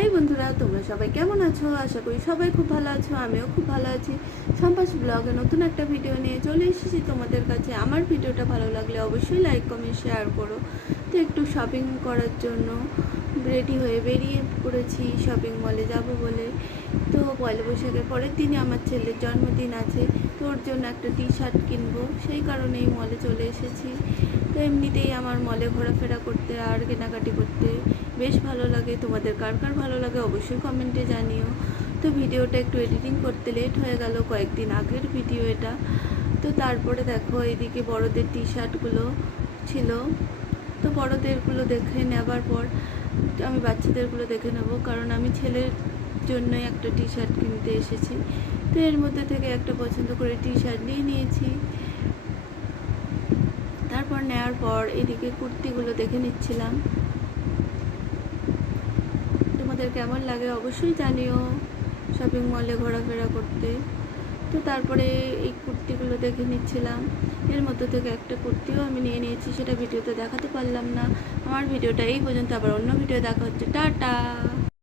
High বন্ধুরা, তোমরা সবাই কেমন আছো? আশা করি সবাই খুব ভালো আছো। আমিও খুব ভালো আছি। সম্পাস ব্লগে নতুন একটা ভিডিও নিয়ে চলে এসেছি তোমাদের কাছে। আমার ভিডিওটা ভালো লাগলে অবশ্যই লাইক কমেন্ট শেয়ার করো। তো একটু শপিং করার জন্য রেডি হয়ে বেরিয়ে পড়েছি শপিং মলে যাব বলে। তো পয়লা বৈশাখের পরের দিনে আমার ছেলের জন্মদিন আছে, তো ওর জন্য একটা টি শার্ট কিনবো, সেই কারণেই মলে চলে এসেছি। তো এমনিতেই আমার মলে ঘোরাফেরা করতে আর কেনাকাটি করতে বেশ ভালো লাগে। তোমাদের কার কার ভালো লাগে অবশ্যই কমেন্টে জানিও। তো ভিডিওটা একটু এডিটিং করতে লেট হয়ে গেল, কয়েকদিন আগের ভিডিও এটা। তো তারপরে দেখো এদিকে বড়দের টি শার্টগুলো ছিল, তো বড়দেরগুলো দেখে নেবার পর আমি বাচ্চাদেরগুলো দেখে নেব, কারণ আমি ছেলের জন্যই একটা টি শার্ট কিনতে এসেছি। তো এর মধ্যে থেকে একটা পছন্দ করে টি শার্ট নিয়ে নিয়েছি। তারপর নেওয়ার পর এদিকে কুর্তিগুলো দেখে নিচ্ছিলাম। তোমাদের কেমন লাগে অবশ্যই জানিও শপিং মলে ঘোরাফেরা করতে। তো তারপরে এই কুর্তিগুলো দেখে নিচ্ছিলাম, এর মধ্যে থেকে একটা কুর্তিও আমি নিয়ে নিয়েছি, সেটা ভিডিওতে দেখাতে পারলাম না। আমার ভিডিওটা এই পর্যন্ত, আবার অন্য ভিডিও দেখা হচ্ছে। টাটা।